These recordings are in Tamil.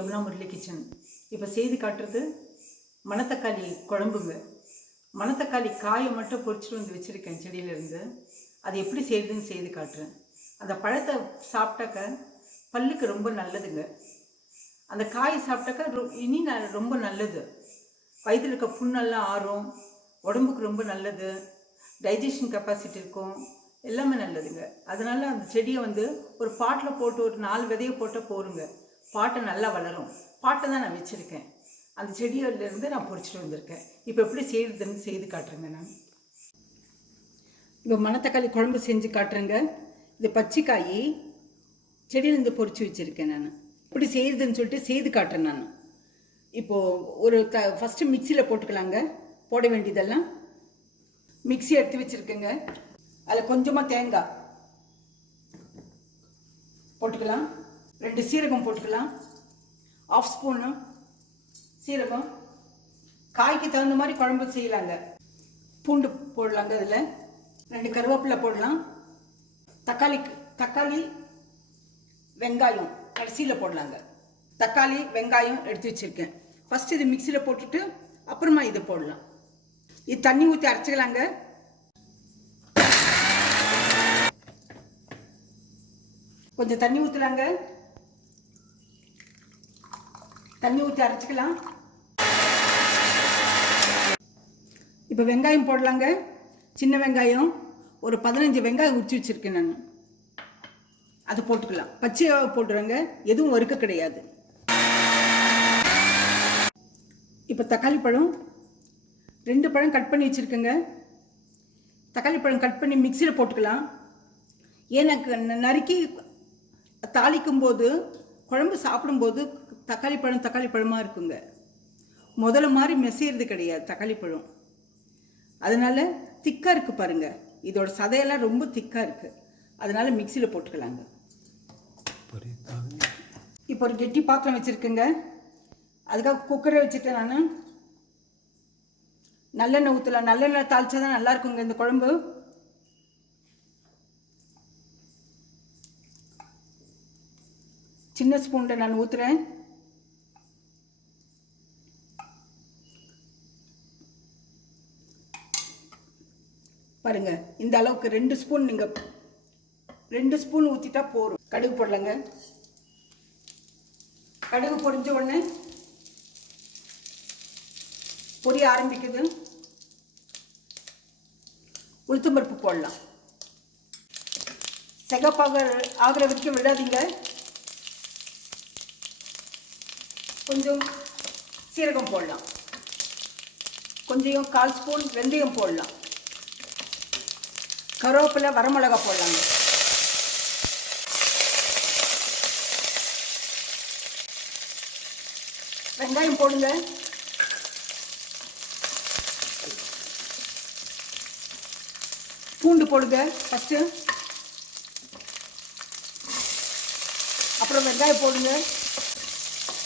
யமுனா முரளி கிச்சன். இப்போ செய்து காட்டுறது மணத்தக்காளி குழம்புங்க. மணத்தக்காளி காயை மட்டும் பொறிச்சிட்டு வந்து வச்சுருக்கேன் செடியிலேருந்து. அது எப்படி செய்யுதுன்னு செய்து காட்டுறேன். அந்த பழத்தை சாப்பிட்டாக்க பல்லுக்கு ரொம்ப நல்லதுங்க. அந்த காயை சாப்பிட்டாக்கா இனி ரொம்ப நல்லது. வயிற்றில் இருக்க புண்ணெல்லாம் ஆறும், உடம்புக்கு ரொம்ப நல்லது, டைஜஷன் கெப்பாசிட்டி இருக்கும், எல்லாமே நல்லதுங்க. அதனால அந்த செடியை வந்து ஒரு பாட்டில் போட்டு ஒரு 4 விதையை போட்டால் போருங்க. பாட்டை நல்லா வளரும். பாட்டை தான் நான் வச்சுருக்கேன். அந்த செடியிலேருந்து நான் பொறிச்சிட்டு வந்திருக்கேன். இப்போ எப்படி செய்யுதுன்னு செய்து காட்டுறேங்க. நான் இப்போ மணத்தக்காளி குழம்பு செஞ்சு காட்டுறேங்க. இது பச்சைக்காய் செடியிலேருந்து பொறிச்சு வச்சுருக்கேன். நான் எப்படி செய்யுதுன்னு சொல்லிட்டு செய்து காட்டுறேன். நான் இப்போது ஒரு ஃபஸ்ட்டு மிக்சியில் போட்டுக்கலாங்க. போட வேண்டியதெல்லாம் மிக்சி எடுத்து வச்சுருக்கேங்க. அதில் கொஞ்சமாக தேங்காய் போட்டுக்கலாம், 2 சீரகம் போட்டுக்கலாம், 1/2 ஸ்பூனு சீரகம். காய்க்கு தகுந்த மாதிரி குழம்பு செய்யலாங்க. பூண்டு போடலாங்க, அதில் 2 கருவேப்பிலை போடலாம், தக்காளி வெங்காயம் கடைசியில் போடலாங்க. தக்காளி வெங்காயம் எடுத்து வச்சுருக்கேன். ஃபஸ்ட்டு இது மிக்சியில் போட்டுட்டு அப்புறமா இதை போடலாம். இது தண்ணி ஊற்றி அரைச்சிக்கலாங்க. கொஞ்சம் தண்ணி ஊற்றலாங்க. தண்ணி ஊற்றி அரைச்சிக்கலாம். இப்போ வெங்காயம் போடலாங்க. சின்ன வெங்காயம் ஒரு 15 வெங்காயம் உரிச்சு வச்சுருக்கேன் நான். அதை போட்டுக்கலாம். பச்சையாக போட்டுருங்க, எதுவும் வறுக்க கிடையாது. இப்போ தக்காளி பழம் 2 பழம் கட் பண்ணி வச்சுருக்கேங்க. தக்காளி பழம் கட் பண்ணி மிக்சியில் போட்டுக்கலாம். எனக்கு நறுக்கி தாளிக்கும் போது குழம்பு சாப்பிடும்போது தக்காளி பழமாக இருக்குங்க. முதல்ல மாதிரி மெசையிறது கிடையாது தக்காளி பழம். அதனால் திக்காக இருக்குது பாருங்கள். இதோட சதையெல்லாம் ரொம்ப திக்காக இருக்குது. அதனால் மிக்சியில் போட்டுக்கலாங்க. இப்போ ஒரு கெட்டி பாத்திரம் வச்சுருக்கேங்க. அதுக்காக குக்கரை வச்சுட்டேன் நான். நல்லெண்ணெய் ஊற்றலாம். நல்லெண்ணெய் தாளிச்சா தான் நல்லா இருக்குங்க இந்த குழம்பு. சின்ன ஸ்பூனில் நான் ஊற்றுறேன். பாருங்க, இந்த அளவுக்கு 2 ஸ்பூன், நீங்கள் 2 ஸ்பூன் ஊற்றிட்டா போதும். கடுகு போடலாங்க. கடுகு பொரிஞ்ச உடனே பொரிய ஆரம்பிக்குது. உளுத்தம்பருப்பு போடலாம். சிகப்பாக ஆகிற வரைக்கும் விடாதீங்க. கொஞ்சம் சீரகம் போடலாம். கொஞ்சம் 1/4 ஸ்பூன் வெந்தயம் போடலாம். கருவேப்பிலை வரமிளகா போடலாங்க. வெங்காயம் போடுங்க. பூண்டு போடுங்க ஃபஸ்ட்டு, அப்புறம் வெங்காயம் போடுங்க.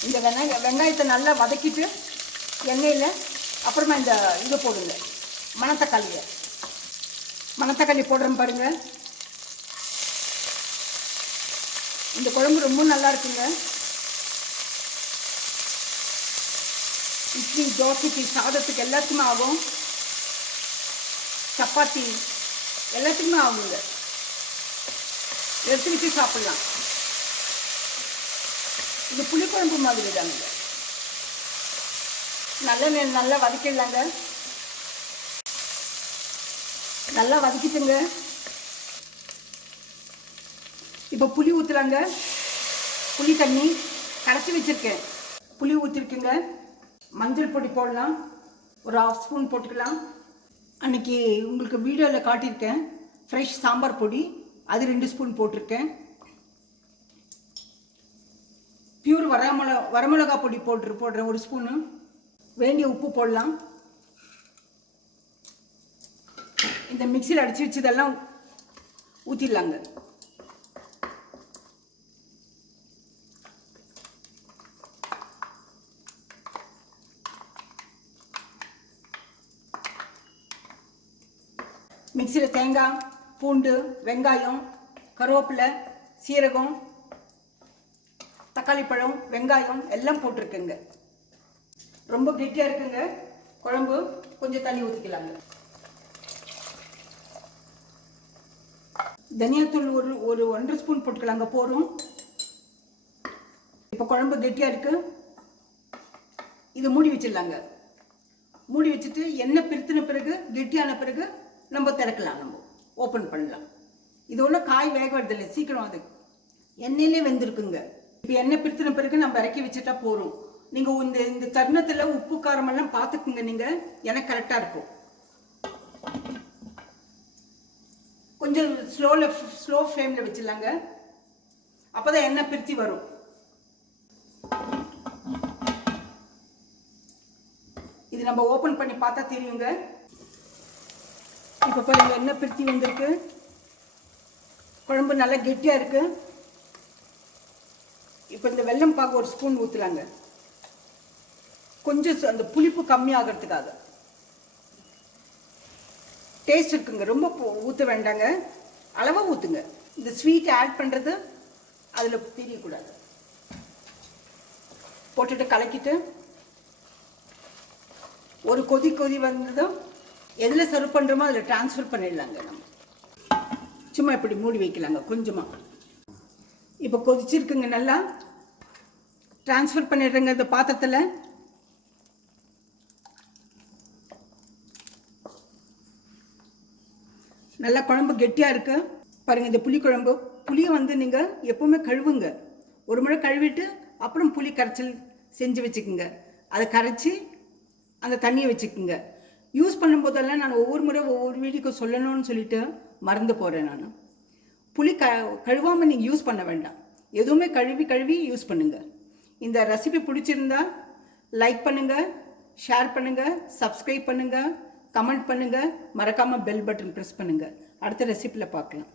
இந்த வெங்காயத்தை நல்லா வதக்கிட்டு எண்ணெயில் அப்புறமா இந்த இதை போடுங்க, மணத்தக்காளி போடுறோம் பாருங்கள். இந்த குழம்பு ரொம்ப நல்லா இருக்குங்க. இட்லி, தோசைக்கு, சாதத்துக்கு எல்லாத்துக்குமே ஆகும். சப்பாத்தி எல்லாத்துக்குமே ஆகுங்க. எடுத்து வச்சு சாப்பிட்லாம். இது புளிக்குழம்பு மாதிரி தாங்க. நல்லா வதக்கிடலாங்க. நல்லா வதக்கிட்டுங்க. இப்போ புளி ஊற்றலாங்க. புளி தண்ணி கரைச்சி வச்சுருக்கேன், புளி ஊற்றிருக்குங்க. மஞ்சள் பொடி போடலாம், ஒரு 1/2 ஸ்பூன் போட்டுக்கலாம். அன்றைக்கி உங்களுக்கு வீடியோவில் காட்டியிருக்கேன் ஃப்ரெஷ் சாம்பார் பொடி, அது 2 ஸ்பூன் போட்டிருக்கேன். பியூர் வரமிளகா பொடி போடுறேன் 1 ஸ்பூனு. வேண்டிய உப்பு போடலாம். இந்த மிக்சியில் அடித்து வச்சதெல்லாம் ஊற்றிடலாங்க. மிக்சியில் தேங்காய், பூண்டு, வெங்காயம், கருவேப்பிலை, சீரகம், தக்காளி பழம், வெங்காயம் எல்லாம் போட்டிருக்குங்க. ரொம்ப கெட்டியாக இருக்குங்க குழம்பு. கொஞ்சம் தண்ணி ஊற்றிக்கலாங்க. தனியாத்தூள் ஒரு 1.5 ஸ்பூன் போட்டுக்கலாங்க, போதும். இப்போ குழம்பு கெட்டியாக இருக்குது. இதை மூடி வச்சிடலாங்க. மூடி வச்சுட்டு எண்ணெய் பிரித்தின பிறகு, கெட்டியான பிறகு நம்ம திறக்கலாம், நம்ம ஓப்பன் பண்ணலாம். இது ஒன்றும் காய் வேக வரதில்லை, சீக்கிரம் அது எண்ணெயிலே வெந்திருக்குங்க. இப்போ எண்ணெய் பிரித்தின பிறகு நம்ம இறக்கி வச்சுட்டா போதும். நீங்கள் இந்த தருணத்தில் உப்பு காரமெல்லாம் பார்த்துக்குங்க. நீங்கள் எனக்கு கரெக்டாக இருக்கும். கொஞ்சம் ஸ்லோ ஃப்ளேமில் வச்சிடலாங்க. அப்போ தான் எண்ணெய் பிரித்து வரும். இது நம்ம ஓப்பன் பண்ணி பார்த்தா தெரியுங்க. இப்போ பாருங்க, எண்ணெய் பிரித்து வந்திருக்கு. குழம்பு நல்லா கெட்டியாக இருக்கு. இப்போ இந்த வெல்லம் பாகு 1 ஸ்பூன் ஊற்றலாங்க. கொஞ்சம் அந்த புளிப்பு கம்மியாகிறதுக்காக. டேஸ்ட் இருக்குங்க. ரொம்ப ஊற்ற வேண்டாங்க, அளவாக ஊற்றுங்க. இந்த ஸ்வீட் ஆட் பண்ணுறது அதில் தெரியக்கூடாது. போட்டுட்டு கலக்கிட்டு ஒரு கொதி வந்ததும் எதில் சர்வ் பண்ணுறோமோ அதில் ட்ரான்ஸ்ஃபர் பண்ணிடலாங்க. நம்ம சும்மா இப்படி மூடி வைக்கலாங்க கொஞ்சமாக. இப்போ கொதிச்சிருக்குங்க, நல்லா ட்ரான்ஸ்ஃபர் பண்ணிடுறேங்க இந்த பாத்திரத்தில். நல்லா குழம்பு கெட்டியாக இருக்கு பாருங்கள். இந்த புளி குழம்பு, புளியை நீங்கள் எப்போவுமே கழுவுங்க. ஒரு முறை கழுவிட்டு அப்புறம் புளி கரைச்சல் செஞ்சு வச்சுக்கோங்க. அதை கரைச்சி அந்த தண்ணியை வச்சுக்கோங்க. யூஸ் பண்ணும்போதெல்லாம் நான் ஒவ்வொரு முறை ஒவ்வொரு வீடியோக்கு சொல்லணும்னு சொல்லிட்டு மறந்து போகிறேன். நான் புளி கழுவாமல் நீங்கள் யூஸ் பண்ண வேண்டாம். எதுவுமே கழுவி யூஸ் பண்ணுங்கள். இந்த ரெசிபி பிடிச்சிருந்தா லைக் பண்ணுங்கள், ஷேர் பண்ணுங்கள், சப்ஸ்கிரைப் பண்ணுங்கள், கமெண்ட் பண்ணுங்கள். மறக்காமல் பெல் பட்டன் ப்ரெஸ் பண்ணுங்கள். அடுத்த ரெசிபியில் பார்க்கலாம்.